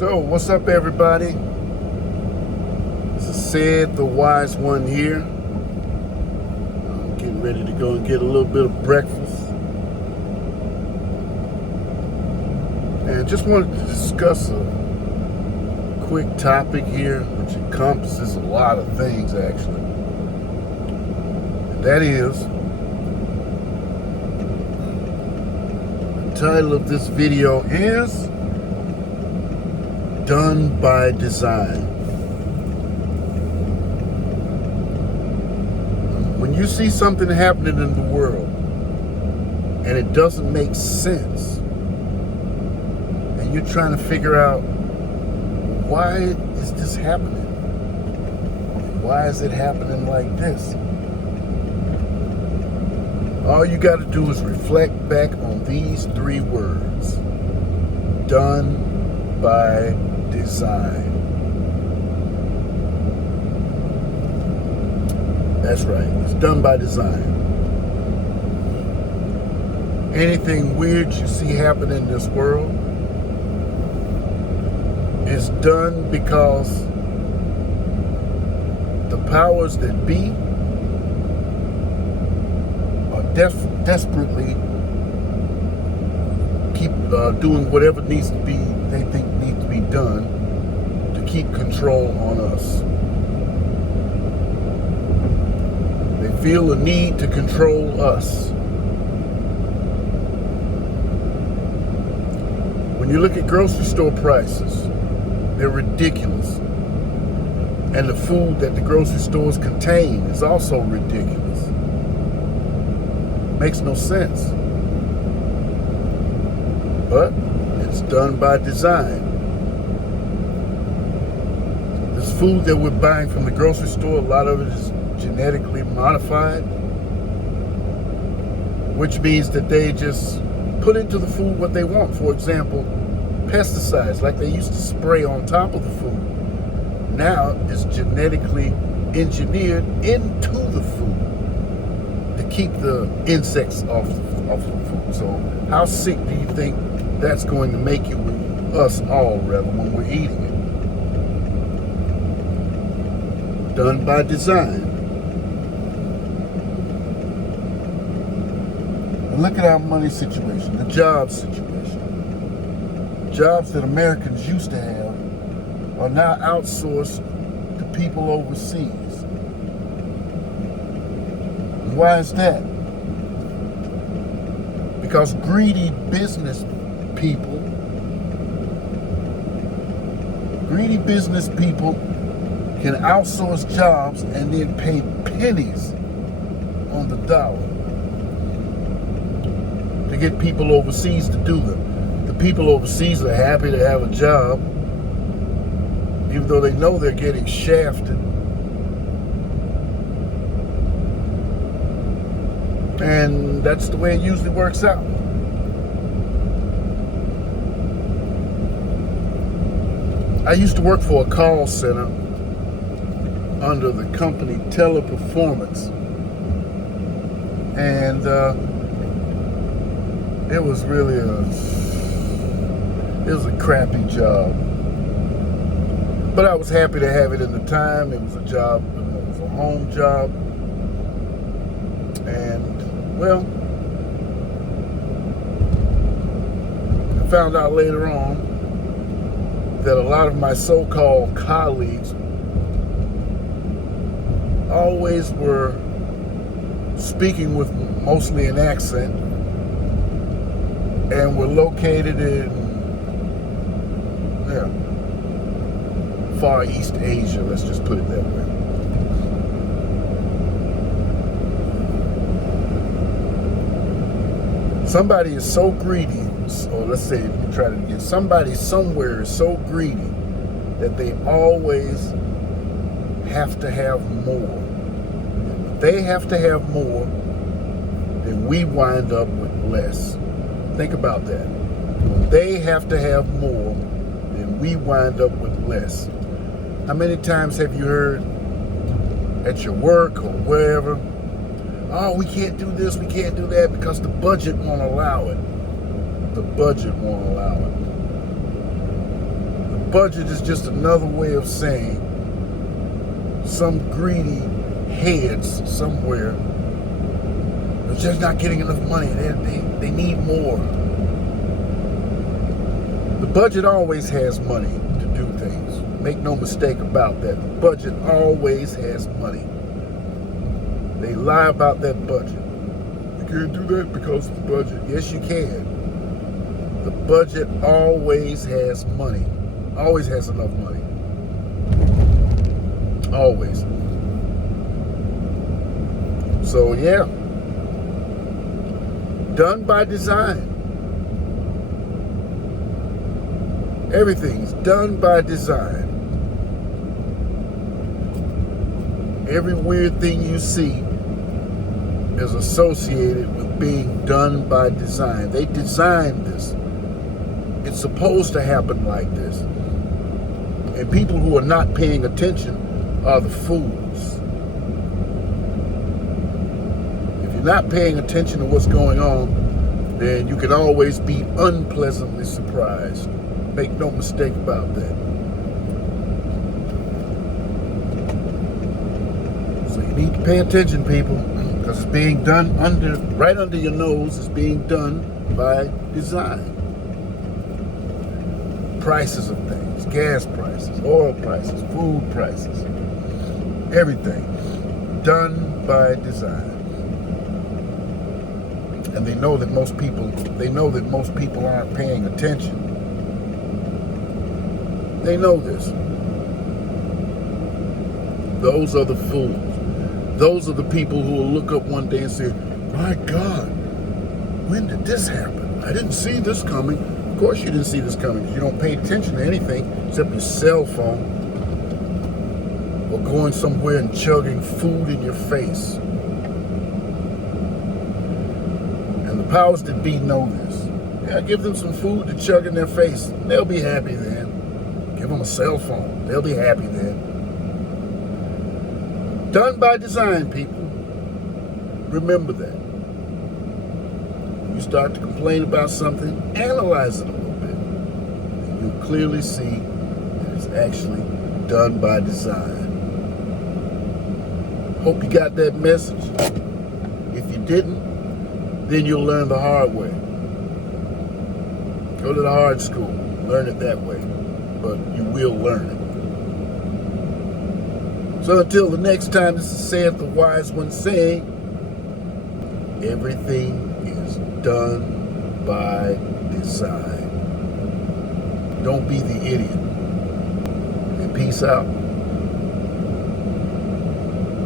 So, what's up, everybody? This is Sid, the wise one here. I'm getting ready to go and get a little bit of breakfast. And just wanted to discuss a quick topic here, which encompasses a lot of things, actually. And that is, the title of this video is Done by Design. When you see something happening in the world and it doesn't make sense, and you're trying to figure out, why is this happening? Why is it happening like this? All you got to do is reflect back on these three words: done by design. That's right, it's done by design. Anything weird you see happen in this world is done because the powers that be are desperately keep doing whatever needs to be, they think needs to be done to keep control on us. They feel a need to control us. When you look at grocery store prices, they're ridiculous. And the food that the grocery stores contain is also ridiculous. Makes no sense. But it's done by design. This food that we're buying from the grocery store, a lot of it is genetically modified, which means that they just put into the food what they want. For example, pesticides, like they used to spray on top of the food, now is genetically engineered into the food to keep the insects off the food. So how sick do you think that's going to make you, us all rather, when we're eating it? Done by design. And look at our money situation, the job situation. Jobs that Americans used to have are now outsourced to people overseas. And why is that? Because greedy business people can outsource jobs and then pay pennies on the dollar to get people overseas to do them. The people overseas are happy to have a job, even though they know they're getting shafted. And that's the way it usually works out. I used to work for a call center under the company Teleperformance, and it was really a crappy job. But I was happy to have it in the time. It was a job, it was a home job. And, well, I found out later on that a lot of my so-called colleagues always were speaking with mostly an accent and were located in Far East Asia, let's just put it that way. Somebody is so greedy, or let's say, if you try to get somebody somewhere is so greedy that they always have to have more. If they have to have more, then we wind up with less. Think about that. When they have to have more, then we wind up with less. How many times have you heard at your work or wherever, oh, we can't do this, we can't do that because the budget won't allow it. The budget won't allow it. The budget is just another way of saying some greedy heads somewhere are just not getting enough money. They need more. The budget always has money to do things. Make no mistake about that. The budget always has money. They lie about that budget. You can't do that because of the budget. Yes, you can. The budget always has money. Always has enough money. Always. So yeah. Done by design. Everything's done by design. Every weird thing you see is associated with being done by design. They designed this. It's supposed to happen like this. And people who are not paying attention are the fools. If you're not paying attention to what's going on, then you can always be unpleasantly surprised. Make no mistake about that. So you need to pay attention, people, because it's being done right under your nose. It's being done by design. Prices of things, gas prices, oil prices, food prices, everything done by design. And they know that most people aren't paying attention. They know this. Those are the fools. Those are the people who will look up one day and say, my God, when did this happen? I didn't see this coming. Of course you didn't see this coming because you don't pay attention to anything except your cell phone or going somewhere and chugging food in your face. And the powers that be know this. Yeah, give them some food to chug in their face. They'll be happy then. Give them a cell phone. They'll be happy then. Done by design, people. Remember that. When you start to complain about something, analyze it a little bit. And you'll clearly see that it's actually done by design. Hope you got that message. If you didn't, then you'll learn the hard way. Go to the hard school. Learn it that way. But you will learn it. So until the next time, this is saith the wise one saying, everything is done by design. Don't be the idiot. And peace out.